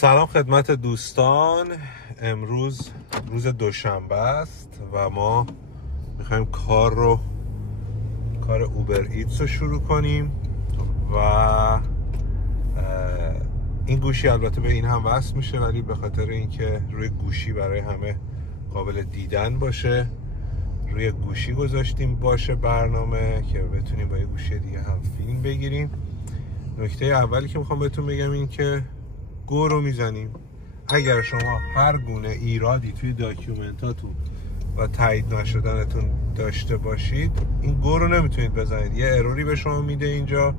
سلام خدمت دوستان. امروز روز دوشنبه است و ما میخوایم کار اوبر ایتس رو شروع کنیم و این گوشی البته به این هم وصل میشه، ولی به خاطر اینکه روی گوشی برای همه قابل دیدن باشه روی گوشی گذاشتیم باشه برنامه که بتونیم با یه گوشی دیگه هم فیلم بگیریم. نکته اولی که میخوام بهتون بگم این که گو رو میزنیم. اگر شما هر گونه ایرادی توی داکیومنتاتون و تایید نشدنتون داشته باشید، این گو رو نمیتونید بزنید. یه اروری به شما میده اینجا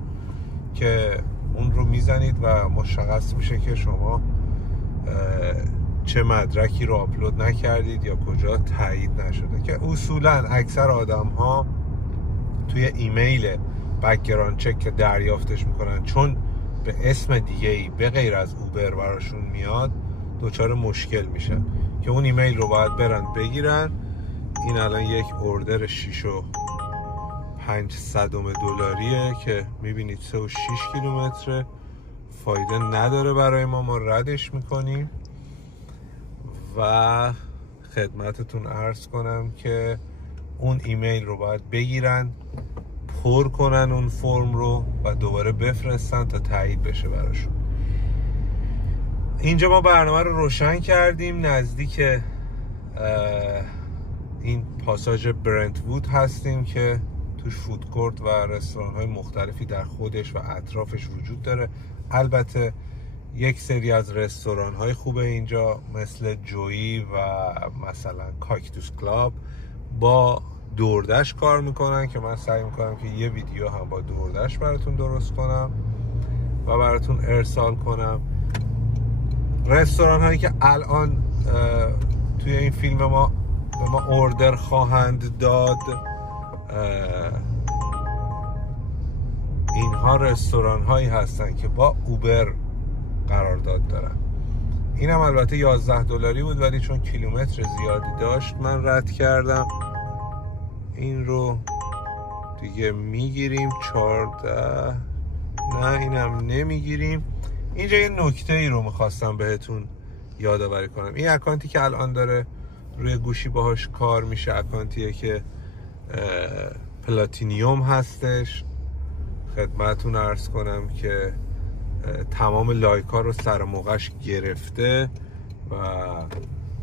که اون رو میزنید و مشخص میشه که شما چه مدرکی رو آپلود نکردید یا کجا تایید نشده، که اصولا اکثر آدم ها توی ایمیل بک‌گراند چک که دریافتش میکنن چون به اسم دیگه ای به غیر از اوبر براشون میاد دچار مشکل میشن که اون ایمیل رو باید برن بگیرن. این الان یک اوردر 6,500 دلاریه که میبینید 3.6 کیلومتره. فایده نداره برای ما ردش میکنیم و خدمتتون عرض کنم که اون ایمیل رو باید بگیرن، پر کنن اون فرم رو و دوباره بفرستن تا تایید بشه براشون. اینجا ما برنامه رو روشن کردیم، نزدیک این پاساژ برنت‌وود هستیم که توش فودکورت و رستوران های مختلفی در خودش و اطرافش وجود داره. البته یک سری از رستوران های خوب اینجا مثل جویی و مثلا کاکتوس کلاب با دوردش کار میکنن که من سعی میکنم که یه ویدیو هم با دوردش براتون درست کنم و براتون ارسال کنم. رستوران هایی که الان توی این فیلم ما به ما اوردر خواهند داد، اینها رستوران هایی هستن که با اوبر قرارداد دارن. این هم البته 11 دلاری بود ولی چون کیلومتر زیادی داشت من رد کردم. این رو دیگه میگیریم 14. نه اینم نمیگیریم. اینجا یه نکته ای رو میخواستم بهتون یادآوری کنم. این اکانتی که الان داره روی گوشی باهاش کار میشه اکانتیه که پلاتینیوم هستش. خدمتتون عرض کنم که تمام لایک ها رو سر موقعش گرفته و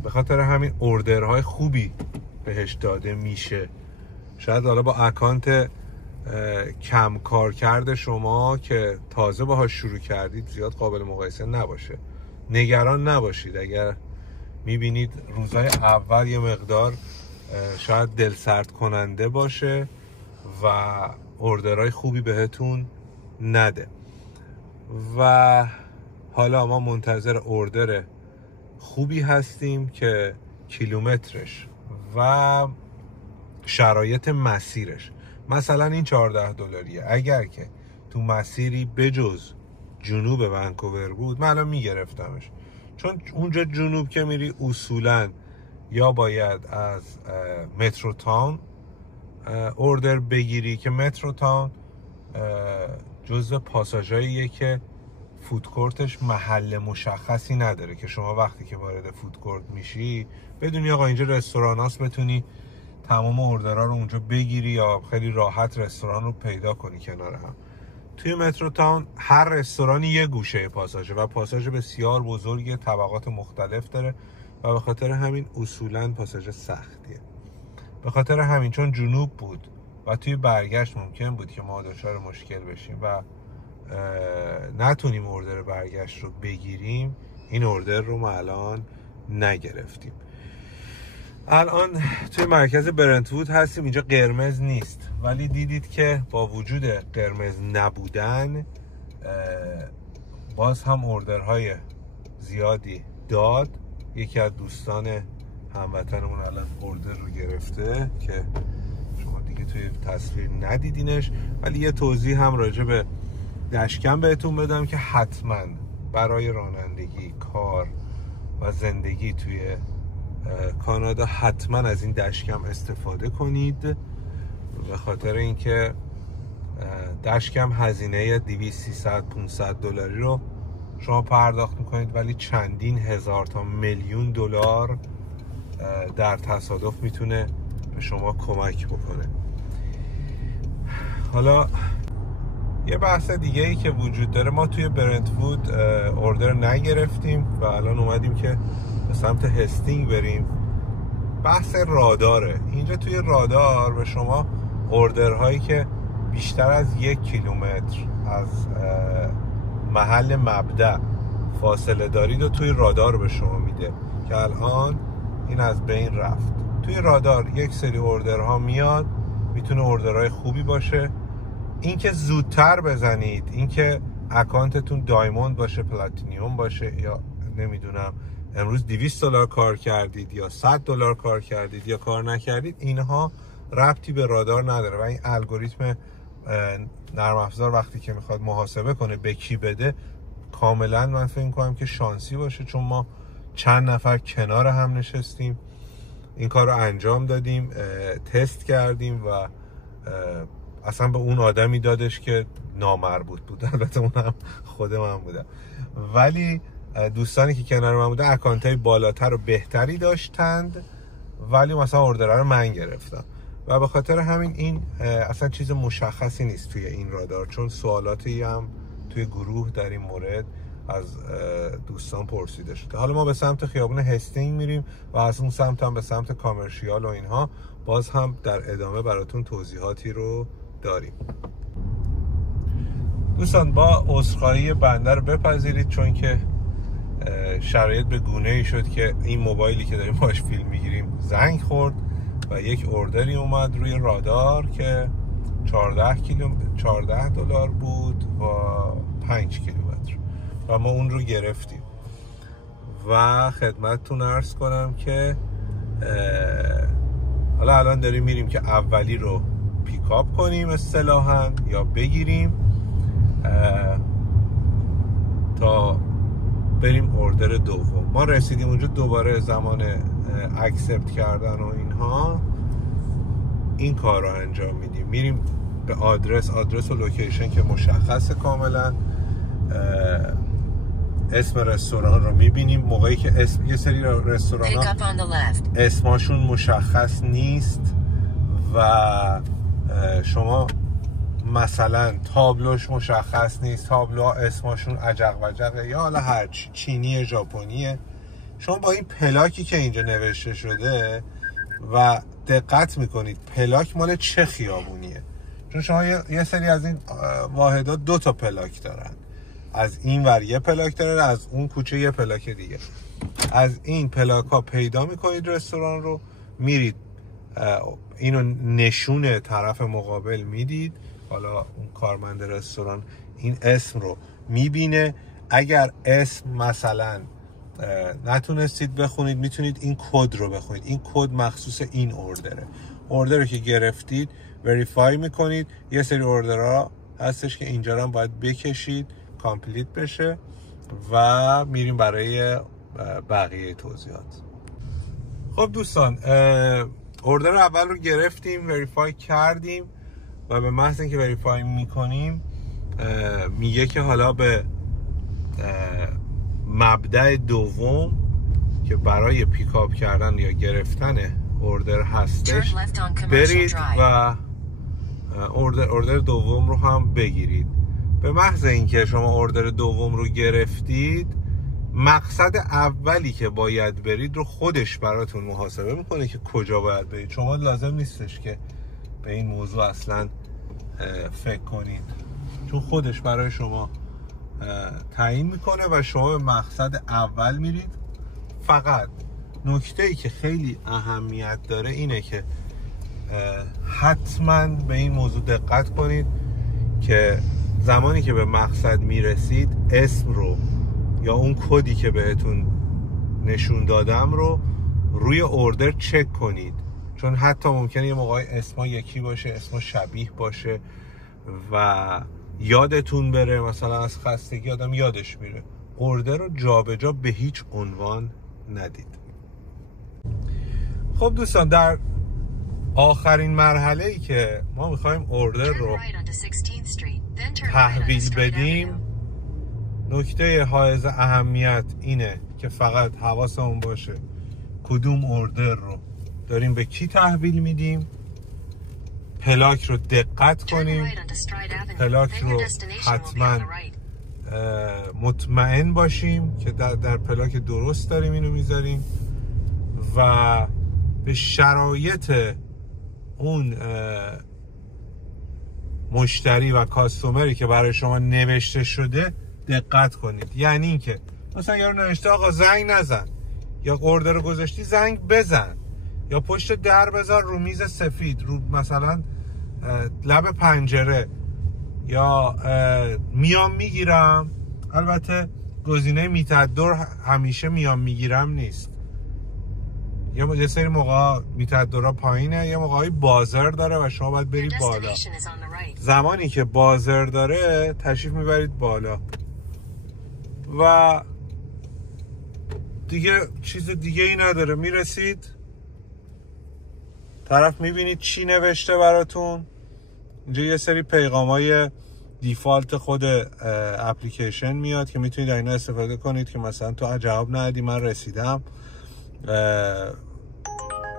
به خاطر همین اوردرهای خوبی بهش داده میشه. شاید حالا با اکانت کم کار کرده شما که تازه باهاش شروع کردید زیاد قابل مقایسه نباشه. نگران نباشید اگر میبینید روزهای اول یه مقدار شاید دلسرد کننده باشه و اوردرهای خوبی بهتون نده. و حالا ما منتظر اوردر خوبی هستیم که کیلومترش و شرایط مسیرش، مثلا این 14 دلاریه، اگر که تو مسیری بجز جنوب ونکوور بود من الان میگرفتمش، چون اونجا جنوب که میری اصولا یا باید از مترو تاون اوردر بگیری که مترو تاون جزو پاساژاییه که فودکورتش محل مشخصی نداره که شما وقتی که وارد فودکورت میشی بدونی آقا اینجا رستوران هاست، بتونی تمام اوردرها رو اونجا بگیری یا خیلی راحت رستوران رو پیدا کنی کنار هم. توی مترو تاون هر رستورانی یه گوشه پاساژه و پاساژ بسیار بزرگی، طبقات مختلف داره و به خاطر همین اصولاً پاساژ سختیه. به خاطر همین چون جنوب بود و توی برگشت ممکن بود که ما دچار مشکل بشیم و نتونیم اوردر برگشت رو بگیریم، این اوردر رو ما الان نگرفتیم. الان توی مرکز برنت‌وود هستیم. اینجا قرمز نیست ولی دیدید که با وجود قرمز نبودن باز هم اوردرهای زیادی داد. یکی از دوستان هموطنمون الان اوردر رو گرفته که شما دیگه توی تصویر ندیدینش، ولی یه توضیح هم راجع به دشکم بهتون بدم که حتما برای رانندگی، کار و زندگی توی کانادا حتما از این دشکم استفاده کنید، به خاطر اینکه دشکم هزینه 200 300 500 دلاری رو شما پرداخت میکنید ولی چندین هزار تا میلیون دلار در تصادف میتونه به شما کمک بکنه. حالا یه بحث دیگه ای که وجود داره، ما توی برنت‌وود اوردر نگرفتیم و الان اومدیم که به سمت هستینگ بریم. بحث راداره. اینجا توی رادار به شما اوردرهایی که بیشتر از 1 کیلومتر از محل مبدأ فاصله دارید و توی رادار به شما میده که الان این از بین رفت. توی رادار یک سری اوردرها میاد، میتونه اوردرهای خوبی باشه. این که زودتر بزنید، این که اکانتتون دایموند باشه، پلاتینیوم باشه، یا نمیدونم امروز $200 کار کردید یا $100 کار کردید یا کار نکردید، اینها ربطی به رادار نداره و این الگوریتم نرم افزار وقتی که میخواد محاسبه کنه به کی بده، کاملا من فکر می‌کنم که شانسی باشه، چون ما چند نفر کنار هم نشستیم، این کار رو انجام دادیم، تست کردیم و اصلا به اون آدمی دادش که نامربوط بود. البته اونم خود من بودم، ولی دوستانی که کنار من بودن اکانتای بالاتر و بهتری داشتند، ولی مثلا اوردر رو من گرفتم و به خاطر همین این اصلا چیز مشخصی نیست توی این رادار، چون سوالاتی هم توی گروه در این مورد از دوستان پرسیده شده. حالا ما به سمت خیابون هستینگ میریم و از اون سمت هم به سمت کامرشیال و اینها باز هم در ادامه براتون توضیحاتی رو داریم. دوستان با عذرخواهی بنده رو بپذیرید، چون که شرایط به گونه‌ای شد که این موبایلی که داریم باش فیلم میگیریم زنگ خورد و یک اوردری اومد روی رادار که $14 بود و 5 کیلومتر و ما اون رو گرفتیم و خدمتتون عرض کنم که حالا الان داریم میریم که اولی رو پیکاپ کنیم اصطلاحاً یا بگیریم تا بریم اوردر دوم. ما رسیدیم اونجا، دوباره زمان اکسپت کردن و اینها این کار رو انجام میدیم، میریم به آدرس و لوکیشن که مشخصه کاملا، اسم رستوران رو میبینیم. موقعی که یه سری رستوران ها اسمشون مشخص نیست و شما مثلا تابلوش مشخص نیست، تابلوها اسمشون عجق وجقه یا حالا هرچی، چینی، ژاپنیه، شما با این پلاکی که اینجا نوشته شده و دقت میکنید پلاک مال چه خیابونیه، چون شما یه سری از این واحدات 2 تا پلاک دارن، از این ور یه پلاک داره، از اون کوچه یه پلاک دیگه. از این پلاک ها پیدا میکنید رستوران رو، میرید اینو نشون طرف مقابل میدید، حالا اون کارمند رستوران این اسم رو میبینه. اگر اسم مثلا نتونستید بخونید، میتونید این کد رو بخونید. این کد مخصوص این اوردره. اوردر رو که گرفتید وریفای میکنید. یه سری اوردرها هستش که اینجا هم باید بکشید کامپلیت بشه و میریم برای بقیه توضیحات. خب دوستان، اوردر اول رو گرفتیم، وریفای کردیم و به محض اینکه وریفای میکنیم میگه که حالا به مبدأ دوم که برای پیکاپ کردن یا گرفتن اوردر هستش برید و اوردر دوم رو هم بگیرید. به محض اینکه شما اوردر دوم رو گرفتید، مقصد اولی که باید برید رو خودش براتون محاسبه میکنه که کجا باید برید. شما لازم نیستش که به این موضوع اصلا فکر کنید، چون خودش برای شما تعیین میکنه و شما به مقصد اول میرید. فقط نکته‌ای که خیلی اهمیت داره اینه که حتما به این موضوع دقت کنید که زمانی که به مقصد میرسید اسم رو یا اون کدی که بهتون نشون دادم رو روی اوردر چک کنید، چون حتی ممکنه یه موقعی اسما یکی باشه، اسما شبیه باشه و یادتون بره، مثلا از خستگی آدم یادش میره. اوردر رو جابجا به هیچ عنوان ندید. خب دوستان، در آخرین مرحله ای که ما میخوایم اوردر رو تحویل بدیم، نکته حائز اهمیت اینه که فقط حواسمون باشه کدوم اوردر رو داریم به کی تحویل میدیم. پلاک رو دقت کنیم، پلاک رو حتما مطمئن باشیم که در پلاک درست داریم اینو میذاریم و به شرایط اون مشتری و کاستومری که برای شما نوشته شده دقت کنید. یعنی این که مثلا یارو نوشته آقا زنگ نزن، یا اوردر رو گذاشتی زنگ بزن، یا پشت در بذار رو میز سفید، رو مثلا لب پنجره، یا میام میگیرم. البته گزینه میتدور همیشه میام میگیرم نیست، یه سری موقع میتدورا پایینه، یه موقعی بازر داره و شما باید برید بالا. زمانی که بازر داره تشریف میبرید بالا و دیگه چیز دیگه ای نداره. میرسید طرف میبینید چی نوشته براتون. اینجا یه سری پیغامای دیفالت خود اپلیکیشن میاد که میتونید اینا استفاده کنید که مثلا تو جواب ندی من رسیدم.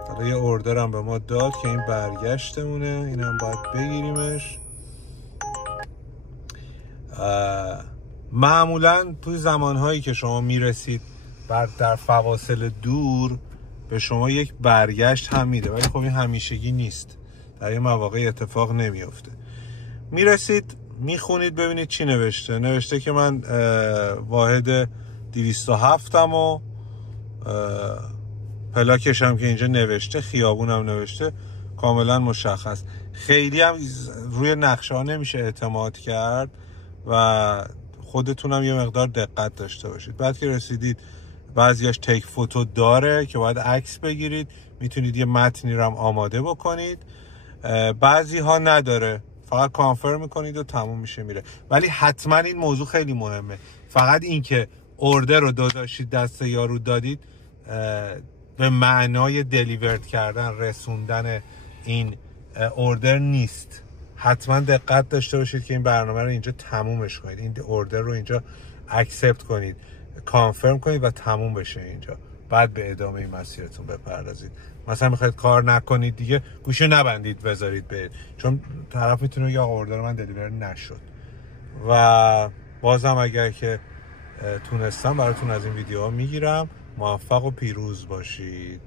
حالا یه اوردر هم به ما داد که این برگشتمونه، این هم باید بگیریمش. معمولا توی زمانهایی که شما میرسید در فواصل دور به شما یک برگشت هم میده، ولی خب این همیشگی نیست، در یه مواقع اتفاق نمیفته. میرسید میخونید ببینید چی نوشته. نوشته که من واحد 207 م و پلاکش هم که اینجا نوشته، خیابون هم نوشته، کاملا مشخص. خیلی هم روی نقشه ها نمیشه اعتماد کرد و خودتون هم یه مقدار دقت داشته باشید. بعد که رسیدید بعضیاش تیک فوتو داره که باید عکس بگیرید، میتونید یه متنی رو هم آماده بکنید. بعضی ها نداره، فقط کانفرم میکنید و تموم میشه میره. ولی حتما این موضوع خیلی مهمه، فقط این که اوردر رو داشتید دست یارو دادید به معنای دلیورد کردن، رسوندن این اوردر نیست. حتما دقت داشته باشید که این برنامه رو اینجا تمومش کنید، این اوردر رو اینجا اکسپت کنید، کانفرم کنید و تموم بشه اینجا. بعد به ادامه مسیرتون بپردازید. مثلا میخواید کار نکنید دیگه گوشه نبندید بذارید برید، چون طرف میتونه بگه اوردر من دلیور نشد. و بازم اگر که تونستم براتون از این ویدیوها میگیرم. موفق و پیروز باشید.